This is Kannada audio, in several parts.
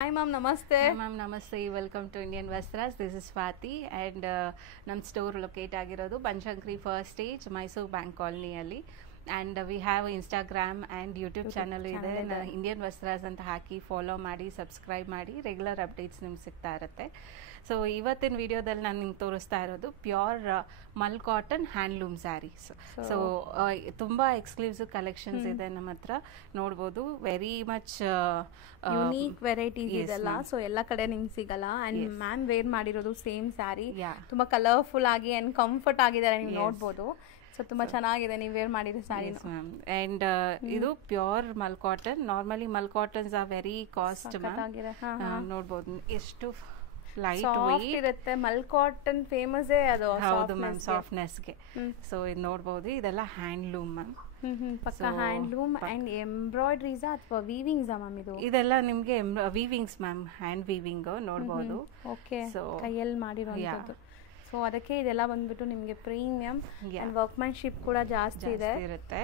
Hi ma'am, namaste. Hi ma'am, namaste. Welcome to Indian Vastras. This is Swati and ನಮ್ಮ ಸ್ಟೋರ್ ಲೊಕೇಟ್ ಆಗಿರೋದು Banashankari first stage Mysuru bank ಕಾಲನಿಯಲ್ಲಿ. And we have Instagram and YouTube channel ಇದೆ. ಇಂಡಿಯನ್ ವಸ್ತ್ರಾಸ್ ಅಂತ ಹಾಕಿ ಫಾಲೋ ಮಾಡಿ ಸಬ್ಸ್ಕ್ರೈಬ್ ಮಾಡಿ ರೆಗ್ಯುಲರ್ ಅಪ್ಡೇಟ್ಸ್ ನಿಮ್ಗೆ ಸಿಗ್ತಾ ಇರುತ್ತೆ. ಸೊ ಇವತ್ತಿನ ವಿಡಿಯೋದಲ್ಲಿ ನಾನು ನಿಮ್ಗೆ ತೋರಿಸ್ತಾ ಇರೋದು pure mul cotton handloom sarees. So ತುಂಬ ಎಕ್ಸ್ಕ್ಲೂಸಿವ್ ಕಲೆಕ್ಷನ್ಸ್ ಇದೆ ನಮ್ಮ ಹತ್ರ, ನೋಡ್ಬೋದು. ವೆರಿ ಮಚ್ ಯುನೀಕ್ ವೆರೈಟೀಸ್ ಇದೆಲ್ಲ, ಸೊ ಎಲ್ಲ ಕಡೆ ನಿಮ್ಗೆ ಸಿಗಲ್ಲ. ಅಂಡ್ ಮ್ಯಾಮ್ ವೇರ್ ಮಾಡಿರೋದು ಸೇಮ್ ಸ್ಯಾರಿ, ತುಂಬಾ ಕಲರ್ಫುಲ್ ಆಗಿ ಅಂಡ್ ಕಂಫರ್ಟ್ ಆಗಿದ್ದಾರೆ, ನೀವು ನೋಡ್ಬೋದು. ಸೊ ತುಂಬಾ ಚೆನ್ನಾಗಿದೆ ನೀವು ವೇರ್ ಮಾಡಿರೋ ಸ್ಯಾರಿ. ಅಂಡ್ ಇದು pure mul cotton. Normally mul cottons are very cost. ನೋಡ್ಬೋದು ಎಷ್ಟು ಲೈಟ್ ವೇಟ್ ಇರುತ್ತೆ. ಮಲ್ ಕಾಟನ್ ಫೇಮಸ್ ಅದು. ಹೌದು ಮ್ಯಾಮ್, ಸಾಫ್ಟ್ನೆಸ್ಗೆ. ಸೊ ಇದು ನೋಡ್ಬೋದು, ಇದೆಲ್ಲ ಹ್ಯಾಂಡ್ಲೂಮ್ ಮ್ಯಾಮ್. ಪಕ್ಕ ಹ್ಯಾಂಡ್ಲೂಮ್ ಅಂಡ್ ಎಂಬ್ರಾಯ್ಡ್ರೀಸ್ ಅಥವಾ ವೀವಿಂಗ್ಸ್ ಮ್ಯಾಮ್? ಇದೆಲ್ಲ ನಿಮ್ಗೆ ವೀವಿಂಗ್ಸ್ ಮ್ಯಾಮ್, ಹ್ಯಾಂಡ್ ವೀವಿಂಗ್ ನೋಡ್ಬೋದು. ಓಕೆ, ಕೈಯಲ್ಲಿ ಮಾಡಿರೋದು. ಸೊ ಅದಕ್ಕೆ ಇದೆಲ್ಲ ಬಂದ್ಬಿಟ್ಟು ನಿಮಗೆ ಪ್ರೀಮಿಯಂ ಅಂಡ್ ವರ್ಕ್ಮನ್ಶಿಪ್ ಕೂಡ ಜಾಸ್ತಿ ಇರುತ್ತೆ.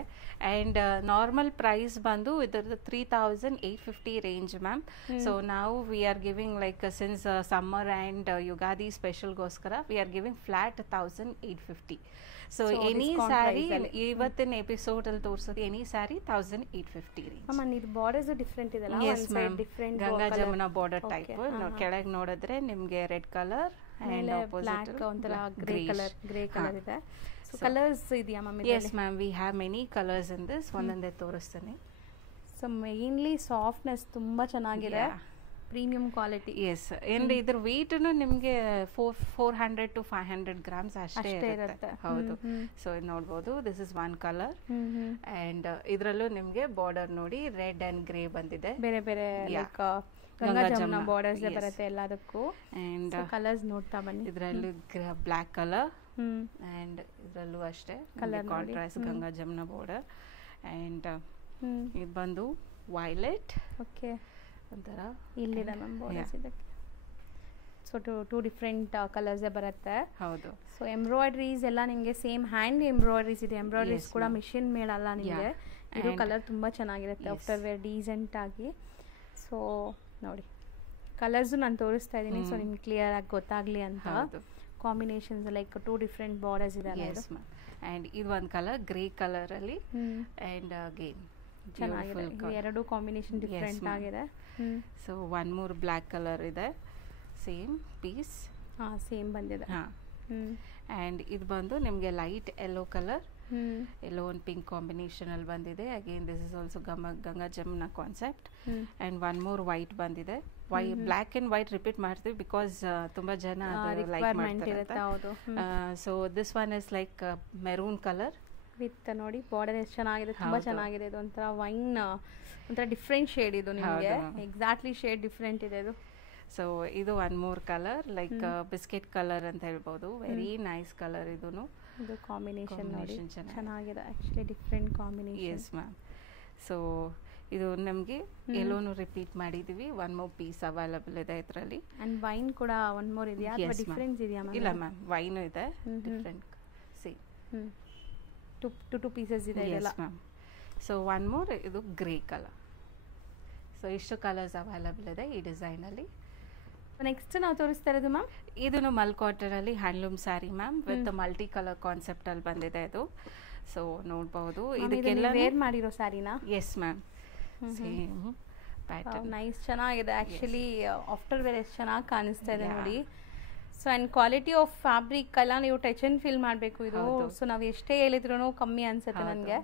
ಅಂಡ್ ನಾರ್ಮಲ್ ಪ್ರೈಸ್ ಬಂದು ಇದರದ್ದು 3850 ರೇಂಜ್ ಮ್ಯಾಮ್. ಸೊ ನಾವು we are giving like since summer and Ugadi ಸ್ಪೆಷಲ್ಗೋಸ್ಕರ we are giving flat 1850. So any saree ಇವತ್ತಿನ ಎಪಿಸೋಡ್ ಅಲ್ಲಿ ತೋರಿಸೋದು ಎನಿ ಸ್ಯಾರಿ 1850 ರೇಂಜ್. ಇದು ಬಾರ್ಡರ್ಸ್ ಡಿಫ್ರೆಂಟ್ ಇದೆ. Yes ma'am, Ganga Jamuna border type. ಕೆಳಗೆ ನೋಡಿದ್ರೆ ನಿಮ್ಗೆ ರೆಡ್ ಕಲರ್ and opposite ಒಂಥರ ಗ್ರೇ ಕಲರ್ ಇದೆ. ಸೊ ಕಲರ್ಸ್ ಇದೆಯಾ ma'am? yes ma'am, we have many colors in this. ಒಂದೊಂದೇ ತೋರಿಸ್ತೀನಿ. ಸೊ ಮೇನ್ಲಿ ಸಾಫ್ಟ್ನೆಸ್ ತುಂಬಾ ಚೆನ್ನಾಗಿದೆ, ಪ್ರೀಮಿಯಂ ಕ್ವಾಲಿಟಿ. ಎಸ್, ಅಂಡ್ ಇದ್ರ ವೇಟ್ ನಿಮ್ಗೆ 400 to 500 grams ಅಷ್ಟೇ ಇರುತ್ತೆ. ಹೌದು. ಸೊ ಇದು ನೋಡ್ಬೋದು, this is one colour. And ಇದ್ರಲ್ಲೂ ನಿಮ್ಗೆ ಬಾರ್ಡರ್ ನೋಡಿ ರೆಡ್ ಅಂಡ್ ಗ್ರೇ ಬಂದಿದೆ. ಬೇರೆ ಬೇರೆ ಗಂಗಾ ಜಮುನಾ ಬಾರ್ಡರ್ಸ್ ಬರುತ್ತೆ ಎಲ್ಲದಕ್ಕೂ. ಅಂಡ್ ಕಲರ್ಸ್ ನೋಡ್ತಾ ಬನ್ನಿ. ಇದರಲ್ಲಿ ಬ್ಲಾಕ್ ಕಲರ್ ಅಂಡ್ ಇದರಲ್ಲೂ ಅಷ್ಟೇ colour contrast Ganga Jamuna border. And ಇದು ಬಂದು ವೈಲೆಟ್. ಓಕೆ, ಒಂಥರ ಇಲ್ಲಿದೆ ಮ್ಯಾಮ್ ಬಾರ್ಡರ್ಸ್ ಇದಕ್ಕೆ. ಸೊ ಟೂ ಡಿಫ್ರೆಂಟ್ ಕಲರ್ಸ್ ಬರುತ್ತೆ. ಹೌದು. ಸೊ ಎಂಬ್ರಾಯ್ಡ್ರೀಸ್ ಎಲ್ಲ ನಿಮಗೆ ಸೇಮ್ ಹ್ಯಾಂಡ್ ಎಂಬ್ರಾಯ್ಡ್ರೀಸ್ ಇದೆ. ಎಂಬ್ರಾಯ್ಡ್ರೀಸ್ ಕೂಡ ಮಿಷಿನ್ ಮೇಡಲ್ಲ ನಿಮಗೆ. ಇದು ಕಲರ್ ತುಂಬಾ ಚೆನ್ನಾಗಿರುತ್ತೆ, ಆಫ್ಟರ್ ವೇರ್ ಡೀಸೆಂಟ್ ಆಗಿ. ಸೊ ನೋಡಿ, ಕಲರ್ಸು ನಾನು ತೋರಿಸ್ತಾ ಇದ್ದೀನಿ, ಸೊ ನಿಮ್ಗೆ ಕ್ಲಿಯರ್ ಆಗಿ ಗೊತ್ತಾಗ್ಲಿ ಅಂತ. Combinations like two different borders ಇದೆ. ಅಂಡ್ ಇದು ಒಂದು ಕಲರ್ ಗ್ರೇ ಕಲರ್ ಅಲ್ಲಿ. ಅಂಡ್ ಅಗೇನ್ ಚೆನ್ನಾಗಿದೆ, ಎರಡು ಕಾಂಬಿನೇಷನ್ ಡಿಫ್ರೆಂಟ್ ಆಗಿದೆ. ಸೊ ಒನ್ ಮೂರ್ ಬ್ಲ್ಯಾಕ್ ಕಲರ್ ಇದೆ, ಸೇಮ್ ಪೀಸ್. ಸೇಮ್ ಬಂದಿದೆ. ಅಂಡ್ ಇದು ಬಂದು ನಿಮಗೆ light yellow colour, yellow and pink combination ಅಲ್ಲಿ ಬಂದಿದೆ. Again this is also Ganga Jamuna concept. And one more white ಬಂದಿದೆ. ಬ್ಲ್ಯಾಕ್ ಅಂಡ್ ವೈಟ್ ರಿಪೀಟ್ ಮಾಡ್ತೀವಿ ಬಿಕಾಸ್ ತುಂಬಾ ಜನ ಲೈಕ್ ಮಾಡ್ತಾರೆ. So this one is like maroon colour with ನೋಡಿ ಬಾರ್ಡರ್ ಎಷ್ಟು ಚೆನ್ನಾಗಿದೆ, ತುಂಬಾ ಚೆನ್ನಾಗಿದೆ. ಇದು ಒಂಥರ ವೈನ್, ಒಂಥರ ಡಿಫ್ರೆಂಟ್ ಶೇಡ್. ಇದು ನಿಮಗೆ ಎಕ್ಸಾಕ್ಟ್ಲಿ ಶೇಡ್ ಡಿಫ್ರೆಂಟ್ ಇದೆ ಇದು. ಸೊ ಇದು one more colour like biscuit colour ಅಂತ ಹೇಳ್ಬೋದು. Very nice colour. ಇದು ಕಾಂಬಿನೇಷನ್ ನೋಡಿ ಚೆನ್ನಾಗಿದೆ, actually different combination. Yes ma'am. So ಇದು ನಮಗೆ ಎಲ್ಲೋನು ರಿಪೀಟ್ ಮಾಡಿದೀವಿ. ಒನ್ ಮೋರ್ ಪೀಸ್ ಅವೈಲಬಲ್ ಇದೆ ಇದರಲ್ಲಿ. ಅಂಡ್ ವೈನ್ ಕೂಡ ಒನ್ ಮೋರ್ ಇದೆಯಾ ಅಥವಾ ಡಿಫರೆನ್ಸ್ ಇದೆಯಾ ಮ್ಯಾಮ್? ಇಲ್ಲ ಮ್ಯಾಮ್, ವೈನ್ ಇದೆ ಡಿಫರೆಂಟ್. ಸಿ ಟು ಪೀಸಸ್ ಇದೆ ಇದೆಲ್ಲ. ಮ್ಯಾಮ್. ಸೊ ಒನ್ ಮೋರ್ ಇದು ಗ್ರೇ ಕಲರ್. ಸೊ ಇಷ್ಟು ಕಲರ್ಸ್ ಅವೈಲಬಲ್ ಇದೆ ಈ ಡಿಸೈನ್ ಅಲ್ಲಿ. ನೆಕ್ಸ್ಟ್ ನಾವು ತೋರಿಸ್ತಾ ಇರೋದು ಮ್ಯಾಮ್, ಇದನ್ನು ಮಲ್ ಕಾಟನ್ ಅಲ್ಲಿ handloom saree ma'am, with multi colour concept ಅಲ್ಲಿ ಬಂದಿದೆ ಇದು. ಸೊ ನೋಡಬಹುದು, ಇದಕ್ಕೆಲ್ಲ ವೇರ್ ಮಾಡಿರೋ ಸ್ಯಾರಿನಾ? Yes ma'am, same pattern. Nice, ಚೆನ್ನಾಗಿದೆ ಆಕ್ಚುಲಿ. ಆಫ್ಟರ್ ವೇರ್ ಎಷ್ಟು ಚೆನ್ನಾಗಿ ಕಾಣಿಸ್ತಾ ಇದೆ ನೋಡಿ. So and quality of fabric ಎಲ್ಲ ನೀವು ಟಚ್ ಅಂಡ್ ಫೀಲ್ ಮಾಡಬೇಕು ಇದು. ಸೊ ನಾವು ಎಷ್ಟೇ ಹೇಳಿದ್ರು ಕಮ್ಮಿ ಅನ್ಸುತ್ತೆ ನನಗೆ.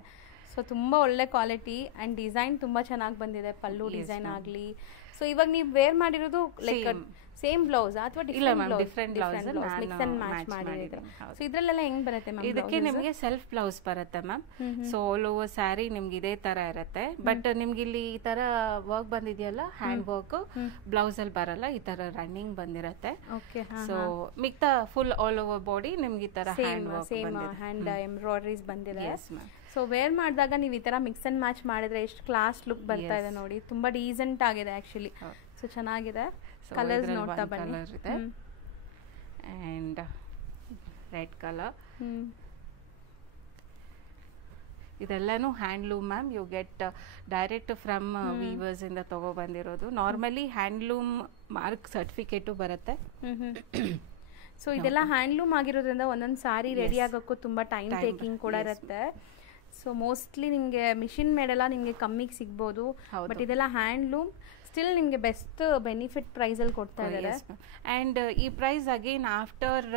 ಸೊ ತುಂಬ ಒಳ್ಳೆ ಕ್ವಾಲಿಟಿ ಅಂಡ್ ಡಿಸೈನ್ ತುಂಬ ಚೆನ್ನಾಗಿ ಬಂದಿದೆ. ಪಲ್ಲು ಡಿಸೈನ್ ಆಗಲಿ. ಸೊ ಇವಾಗ ನೀವು ವೇರ್ ಮಾಡಿರೋದು ಲೈಕ್ ಸೇಮ್ ಬ್ಲೌಸ್ ಅಥವಾ different blouse mix and match ಮಾಡಿದ್ರೆ. ಸೊ ಇದ್ರಲ್ಲೆಲ್ಲ ಹೆಂಗ್ ಬರುತ್ತೆ ಮ್ಯಾಮ್? ಇದಕ್ಕೆ ನಿಮಗೆ ಸೆಲ್ಫ್ ಬ್ಲೌಸ್ ಬರುತ್ತೆ ma'am. So all over sari ನಿಮ್ಗೆ ಇದೇ ತರ ಇರುತ್ತೆ. ಬಟ್ ನಿಮ್ಗೆ ಇಲ್ಲಿ ಈ ತರ ವರ್ಕ್ ಬಂದಿದೆಯಲ್ಲ, ಹ್ಯಾಂಡ್ ವರ್ಕ್, ಬ್ಲೌಸ್ ಅಲ್ಲಿ ಬರಲ್ಲ, ಈ ತರ ರನ್ನಿಂಗ್ ಬಂದಿರತ್ತೆ. ಸೊ ಮಿಕ್ತಾ ಫುಲ್ ಆಲ್ ಓವರ್ ಬಾಡಿ ನಿಮ್ಗೆ ಈ ತರ hand work, same hand embroideries ಬಂದಿದೆ. ಸೊ ವೇರ್ ಮಾಡಿದಾಗ ನೀವು ಈ ತರ ಮಿಕ್ಸ್ ಅಂಡ್ ಮ್ಯಾಚ್ ಮಾಡಿದ್ರೆ ಎಷ್ಟು ಕ್ಲಾಸ್ ಲುಕ್ ಬರ್ತಾ ಇದೆ ನೋಡಿ. ತುಂಬಾ ಡೀಸೆಂಟ್ ಆಗಿದೆ ಆಕ್ಚುಲಿ. ಸೊ ಚೆನ್ನಾಗಿದೆ. ಕಲರ್ಸ್ ನೋಡ್ತಾ ಬನ್ನಿ. And red colour. ಇದೆಲ್ಲನೂ handloom ma'am. You get direct from weavers ಇಂದ ತಗೊಬಂದಿರೋದು. ನಾರ್ಮಲಿ ಹ್ಯಾಂಡ್ಲೂಮ್ ಮಾರ್ಕ್ ಸರ್ಟಿಫಿಕೇಟು ಬರುತ್ತೆ. ಸೊ ಇದೆಲ್ಲ ಹ್ಯಾಂಡ್ಲೂಮ್ ಆಗಿರೋದ್ರಿಂದ ಒಂದೊಂದು ಸಾರಿ ರೆಡಿ ಆಗೋಕ್ಕೂ ತುಂಬ ಟೈಮ್ ಟೇಕಿಂಗ್ ಕೂಡ ಇರುತ್ತೆ. ಸೊ ಮೋಸ್ಟ್ಲಿ ನಿಮಗೆ ಮಿಷಿನ್ ಮೇಡೆಲ್ಲ ನಿಮಗೆ ಕಮ್ಮಿಗೆ ಸಿಗ್ಬೋದು, ಬಟ್ ಇದೆಲ್ಲ ಹ್ಯಾಂಡ್ಲೂಮ್ ಸ್ಟಿಲ್ ನಿಮಗೆ ಬೆಸ್ಟ್ ಬೆನಿಫಿಟ್ ಪ್ರೈಸಲ್ಲಿ ಕೊಡ್ತಾ ಇದ್ದಾರೆ. ಆ್ಯಂಡ್ ಈ ಪ್ರೈಸ್ ಅಗೇನ್ ಆಫ್ಟರ್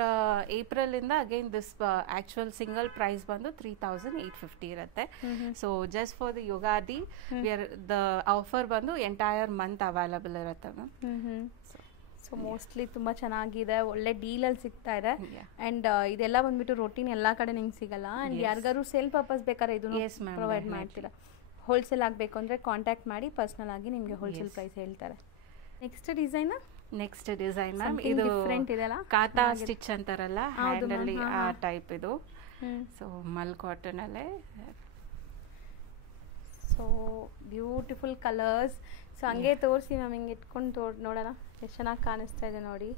ಏಪ್ರಿಲಿಂದ again this actual single price ಬಂದು 3850 ಇರುತ್ತೆ. So just for the Ugadi the offer ಬಂದು ಎಂಟೈರ್ ಮಂತ್ ಅವೈಲಬಲ್ ಇರುತ್ತೆ ಮ್ಯಾಮ್. ಸೊ ಮೋಸ್ಟ್ಲಿ ತುಂಬ ಚೆನ್ನಾಗಿದೆ, ಒಳ್ಳೆ ಡೀಲಲ್ಲಿ ಸಿಗ್ತಾ ಇದೆ. ಆ್ಯಂಡ್ ಇದೆಲ್ಲ ಬಂದ್ಬಿಟ್ಟು ರೊಟೀನ್ ಎಲ್ಲ ಕಡೆ ನಿಮ್ಗೆ ಸಿಗಲ್ಲ. ಆ್ಯಂಡ್ ಯಾರಿಗಾರು ಸೇಲ್ ಪರ್ಪಸ್ ಬೇಕಾದ್ರೆ ಇದನ್ನು ಪ್ರೊವೈಡ್ ಮಾಡ್ತೀರಾ. ಹೋಲ್ಸೇಲ್ ಆಗಬೇಕು ಅಂದರೆ ಕಾಂಟ್ಯಾಕ್ಟ್ ಮಾಡಿ ಪರ್ಸ್ನಲ್ ಆಗಿ ನಿಮಗೆ ಹೋಲ್ಸೇಲ್ ಪ್ರೈಸ್ ಹೇಳ್ತಾರೆ. ನೆಕ್ಸ್ಟ್ ಡಿಸೈನ್ ಮ್ಯಾಮ್, ಇದು ಡಿಫ್ರೆಂಟ್ ಇದೆಲ್ಲ ಕಾತಾ ಸ್ಟಿಚ್ ಅಂತಾರಲ್ಲ ಹ್ಯಾಂಡಲ್ಲಿ ಆ ಟೈಪ್ ಇದು. ಸೊ ಮಲ್ ಕಾಟನ್ ಅಲ್ಲೇ. So beautiful colours. ಸೊ ಹಂಗೆ ತೋರಿಸಿ ಮ್ಯಾಮ್, ಹಿಂಗೆ ಇಟ್ಕೊಂಡು ನೋಡೋಣ ಎಷ್ಟು ಚೆನ್ನಾಗಿ ಕಾಣಿಸ್ತಾ ಇದೆ ನೋಡಿ.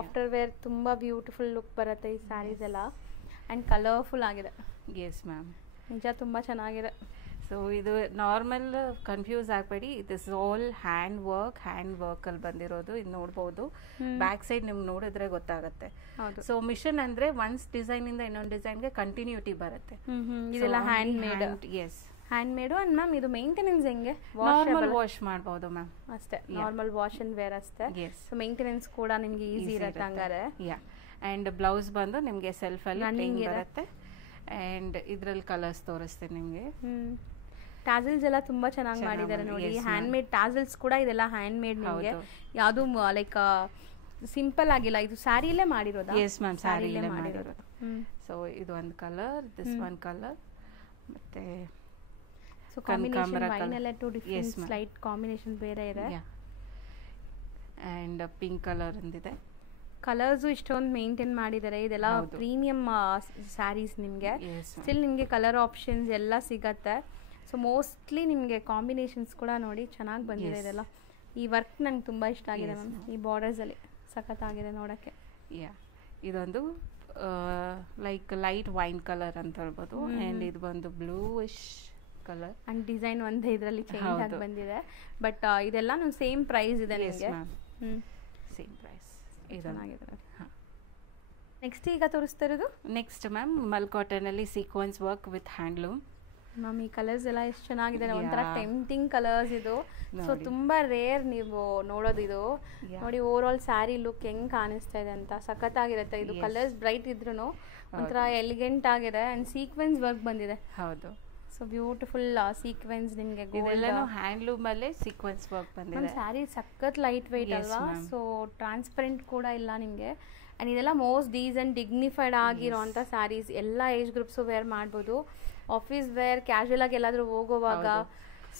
ಆಫ್ಟರ್ ವೇರ್ ತುಂಬ ಬ್ಯೂಟಿಫುಲ್ ಲುಕ್ ಬರುತ್ತೆ ಈ ಸ್ಯಾರೀಸ್ ಎಲ್ಲ. ಆ್ಯಂಡ್ ಕಲರ್ಫುಲ್ ಆಗಿದೆ. ಎಸ್ ಮ್ಯಾಮ್, ನಿಜ ತುಂಬ ಚೆನ್ನಾಗಿದೆ. ಸೊ ಇದು ನಾರ್ಮಲ್ ಕನ್ಫ್ಯೂಸ್ ಆಗಬೇಡಿ, ದಿಸ್ ಆಲ್ ಹ್ಯಾಂಡ್ ವರ್ಕಲ್ಲಿ ಬಂದಿರೋದು. ಇದು ನೋಡ್ಬೋದು, ಬ್ಯಾಕ್ ಸೈಡ್ ನಿಮ್ಗೆ ನೋಡಿದ್ರೆ ಗೊತ್ತಾಗುತ್ತೆ. ಸೊ ಮಿಷನ್ ಅಂದರೆ ಒನ್ಸ್ ಡಿಸೈನಿಂದ ಇನ್ನೊಂದು ಡಿಸೈನ್ಗೆ ಕಂಟಿನ್ಯೂಟಿ ಬರುತ್ತೆ. ಇದೆಲ್ಲ hand made. Yes, hand made. And ma'am ಇದು ಮೇಂಟೆನೆನ್ಸ್ ಹೆಂಗೆ? ನಾರ್ಮಲ್ ವಾಶ್ ಮಾಡ್ಬೋದು ಮ್ಯಾಮ್, ಅಷ್ಟೇ ನಾರ್ಮಲ್ ವಾಶ್ ಅಂಡ್ ವೇರ್ ಅಷ್ಟೇ. ಸೊ ಮೇಂಟೆನೆನ್ಸ್ ಕೂಡ ನಿಮಗೆ ಈಸಿ ಇರುತ್ತೆ ಹಂಗಾರೆ. ಯಾ, ಆ್ಯಂಡ್ ಬ್ಲೌಸ್ ಬಂದು ನಿಮಗೆ ಸೆಲ್ಫಲ್ಲಿ ಬರುತ್ತೆ. ಆ್ಯಂಡ್ ಇದರಲ್ಲಿ ಕಲರ್ಸ್ ತೋರಿಸ್ತೀನಿ ನಿಮಗೆ. ಟ್ಯಾಸಲ್ಸ್ ಎಲ್ಲ ತುಂಬಾ ಚೆನ್ನಾಗಿ ಮಾಡಿದ್ದಾರೆ ನೋಡಿ. ಹ್ಯಾಂಡ್ ಮೇಡ್ ಟ್ಯಾಸಲ್ಸ್ ಕೂಡ ಇದೆಲ್ಲ ಹ್ಯಾಂಡ್ ಮೇಡ್. ನಿಮಗೆ ಯಾವುದು ಲೈಕ್ ಸಿಂಪಲ್ ಆಗಿಲ್ಲ, ಇದು ಸ್ಯಾರಿಯಲ್ಲೇ ಮಾಡಿರೋದು. ಎಸ್ ಮ್ಯಾಮ್, ಸ್ಯಾರಿಯಲ್ಲೇ ಮಾಡಿರೋದು. ಸೊ ಇದು ಒಂದು ಕಲರ್, ದಿಸ್ ಒನ್ ಕಲರ್, ಮತ್ತೆ ಸೊ ಕಾಂಬಿನೇಷನ್ ವೈನ್ ಎಲ್ಲ ಟು ಡಿಫರೆಂಟ್ ಸ್ಲೈಟ್ ಕಾಂಬಿನೇಷನ್ ಬೇರೆ ಇದೆ. ಆ್ಯಂಡ್ ಪಿಂಕ್ ಕಲರ್ ಅಂದಿದೆ. ಕಲರ್ಸು ಇಷ್ಟೊಂದು ಮೇಂಟೈನ್ ಮಾಡಿದ್ದಾರೆ. ಇದೆಲ್ಲ ಪ್ರೀಮಿಯಂ ಸ್ಯಾರೀಸ್. ನಿಮಗೆ ಸ್ಟಿಲ್ ನಿಮಗೆ ಕಲರ್ ಆಪ್ಷನ್ಸ್ ಎಲ್ಲ ಸಿಗತ್ತೆ. ಸೊ ಮೋಸ್ಟ್ಲಿ ನಿಮಗೆ ಕಾಂಬಿನೇಷನ್ಸ್ ಕೂಡ ನೋಡಿ ಚೆನ್ನಾಗಿ ಬಂದಿದೆ. ಇದೆಲ್ಲ ಈ ವರ್ಕ್ ನಂಗೆ ತುಂಬ ಇಷ್ಟ ಆಗಿದೆ ಮ್ಯಾಮ್. ಈ ಬಾರ್ಡರ್ಸಲ್ಲಿ ಸಖತ್ತಾಗಿದೆ ನೋಡೋಕ್ಕೆ. ಯಾ, ಇದೊಂದು ಲೈಕ್ ಲೈಟ್ ವೈನ್ ಕಲರ್ ಅಂತ ಹೇಳ್ಬೋದು. ಆ್ಯಂಡ್ ಇದು ಬಂದು ಬ್ಲೂಯಿಶ್ ಕಲರ್. ಆ್ಯಂಡ್ ಡಿಸೈನ್ ಒಂದೇ ಇದರಲ್ಲಿ ಚೇಂಜ್ ಆಗಿ ಬಂದಿದೆ. ಬಟ್ ಇದೆಲ್ಲ ನಮ್ಮ ಸೇಮ್ ಪ್ರೈಸ್ ಇದೆ ನಿಮಗೆ. Same price. ಚೆನ್ನಾಗಿದೆ. ಹಾಂ, ನೆಕ್ಸ್ಟ್ ಈಗ ತೋರಿಸ್ತಾ ಇರೋದು ನೆಕ್ಸ್ಟ್ ಮ್ಯಾಮ್ ಮಲ್ ಕಾಟನಲ್ಲಿ sequence work with handloom. Ma'am ಈ ಕಲರ್ಸ್ ಎಲ್ಲ ಎಷ್ಟು ಚೆನ್ನಾಗಿದೆ, ಒಂಥರ ಟೆಂಪ್ಟಿಂಗ್ ಕಲರ್ಸ್ ಇದು. ಸೊ ತುಂಬಾ ರೇರ್ ನೀವು ನೋಡೋದು ಇದು. ನೋಡಿ ಓವರ್ ಆಲ್ ಸ್ಯಾರಿ ಲುಕ್ ಹೆಂಗ್ ಕಾಣಿಸ್ತಾ ಇದೆ ಅಂತ, ಸಖತ್ತಾಗಿರುತ್ತೆ. ಇದು ಕಲರ್ಸ್ ಬ್ರೈಟ್ ಇದ್ರೂ ಒಂಥರ ಎಲಿಗೆಂಟ್ ಆಗಿದೆ. ಅಂಡ್ ಸೀಕ್ವೆನ್ಸ್ ವರ್ಕ್ ಬಂದಿದೆ. ಹೌದು. ಸೊ ಬ್ಯೂಟಿಫುಲ್ ಸೀಕ್ವೆನ್ಸ್ ನಿಮಗೆ ಹ್ಯಾಂಡ್ಲೂಮ್ ಅಲ್ಲೇ ಸೀಕ್ವೆನ್ಸ್ ವರ್ಕ್ ಬಂದಿದೆ. ಸ್ಯಾರಿ ಸಖತ್ ಲೈಟ್ ವೆಯ್ಟ್ ಅಲ್ವಾ. ಸೊ ಟ್ರಾನ್ಸ್ಪರೆಂಟ್ ಕೂಡ ಇಲ್ಲ ನಿಮಗೆ. ಆ್ಯಂಡ್ ಇದೆಲ್ಲ ಮೋಸ್ಟ್ ಡೀಸೆಂಟ್ ಡಿಗ್ನಿಫೈಡ್ ಆಗಿರೋಂಥ ಸ್ಯಾರೀಸ್. ಎಲ್ಲ ಏಜ್ ಗ್ರೂಪ್ಸು ವೇರ್ ಮಾಡ್ಬೋದು. ಆಫೀಸ್ ವೇರ್, ಕ್ಯಾಶುವಲ್ ಆಗಿ ಎಲ್ಲಾದರೂ ಹೋಗುವಾಗ,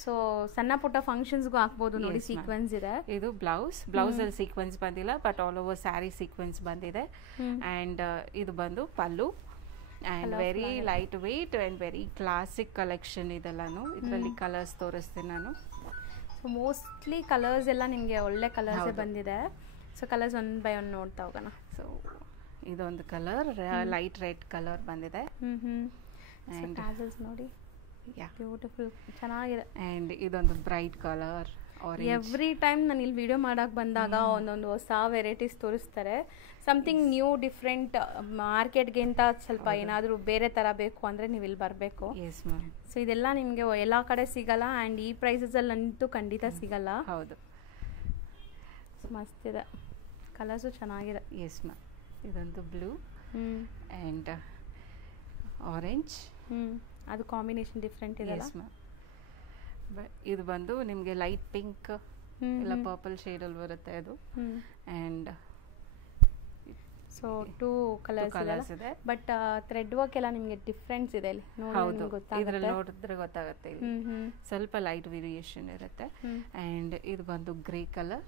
ಸೊ ಸಣ್ಣ ಪುಟ್ಟ ಫಂಕ್ಷನ್ಸ್ಗೂ ಹಾಕ್ಬೋದು ನೋಡಿ. ಸೀಕ್ವೆನ್ಸ್ ಇದೆ. ಇದು ಬ್ಲೌಸಲ್ಲಿ ಸೀಕ್ವೆನ್ಸ್ ಬಂದಿಲ್ಲ, but all over saree sequence ಬಂದಿದೆ. ಆ್ಯಂಡ್ ಇದು ಬಂದು pallu. And very light weight and very classic collection ಇದೆಲ್ಲಾನು. ಇದರಲ್ಲಿ ಕಲರ್ಸ್ ತೋರಿಸ್ತೀನಿ ನಾನು. ಸೊ ಮೋಸ್ಟ್ಲಿ ಕಲರ್ಸ್ ಎಲ್ಲ ನಿಮಗೆ ಒಳ್ಳೆ ಕಲರ್ಸೇ ಬಂದಿದೆ. So colours one by one ನೋಡ್ತಾ ಹೋಗೋಣ. ಸೊ ಇದೊಂದು ಕಲರ್ ಲೈಟ್ ರೆಡ್ ಕಲರ್ ಬಂದಿದೆ. ಆ್ಯಂಡ್ ಟ್ಯಾಸಲ್ಸ್ ನೋಡಿ, ಬ್ಯೂಟಿಫುಲ್ ಚೆನ್ನಾಗಿದೆ. ಆ್ಯಂಡ್ ಇದೊಂದು ಬ್ರೈಟ್ ಕಲರ್. ಎವ್ರಿ ಟೈಮ್ ನಾನು ಇಲ್ಲಿ ವಿಡಿಯೋ ಮಾಡೋಕ್ಕೆ ಬಂದಾಗ ಒಂದೊಂದು ಹೊಸ ವೆರೈಟೀಸ್ ತೋರಿಸ್ತಾರೆ. ಸಮಥಿಂಗ್ ನ್ಯೂ ಡಿಫ್ರೆಂಟ್, ಮಾರ್ಕೆಟ್ಗಿಂತ ಸ್ವಲ್ಪ ಏನಾದರೂ ಬೇರೆ ಥರ ಬೇಕು ಅಂದರೆ ನೀವು ಇಲ್ಲಿ ಬರಬೇಕು. Yes ma'am. ಸೊ ಇದೆಲ್ಲ ನಿಮಗೆ ಎಲ್ಲ ಕಡೆ ಸಿಗಲ್ಲ. ಆ್ಯಂಡ್ ಈ ಪ್ರೈಸಸಲ್ಲಂತೂ ಖಂಡಿತ ಸಿಗಲ್ಲ. ಹೌದು. ಮಸ್ತಿದೆ, ಕಲರ್ಸು ಚೆನ್ನಾಗಿದೆ. Yes ma'am. ಇದೊಂದು ಬ್ಲೂ ಆ್ಯಂಡ್ ಆರೆಂಜ್. ಅದು ಕಾಂಬಿನೇಷನ್ ಡಿಫ್ರೆಂಟ್ ಇದೆ. ಇದು ಬಂದು ನಿಮಗೆ ಲೈಟ್ ಪಿಂಕ್ ಇಲ್ಲ ಪರ್ಪಲ್ ಶೇಡಲ್ಲಿ ಬರುತ್ತೆ ಅದು. ಆ್ಯಂಡ್ ಸೊ ಟೂ ಕಲರ್ಸ್ ಇದೆ. ಬಟ್ ಥ್ರೆಡ್ ವರ್ಕ್ ಎಲ್ಲ ನಿಮಗೆ ಡಿಫ್ರೆನ್ಸ್ ಇದೆ. ಇದರಲ್ಲಿ ನೋಡಿದ್ರೆ ಗೊತ್ತಾಗುತ್ತೆ. ಸ್ವಲ್ಪ ಲೈಟ್ ವೇರಿಯೇಷನ್ ಇರುತ್ತೆ. ಆ್ಯಂಡ್ ಇದು ಬಂದು grey colour.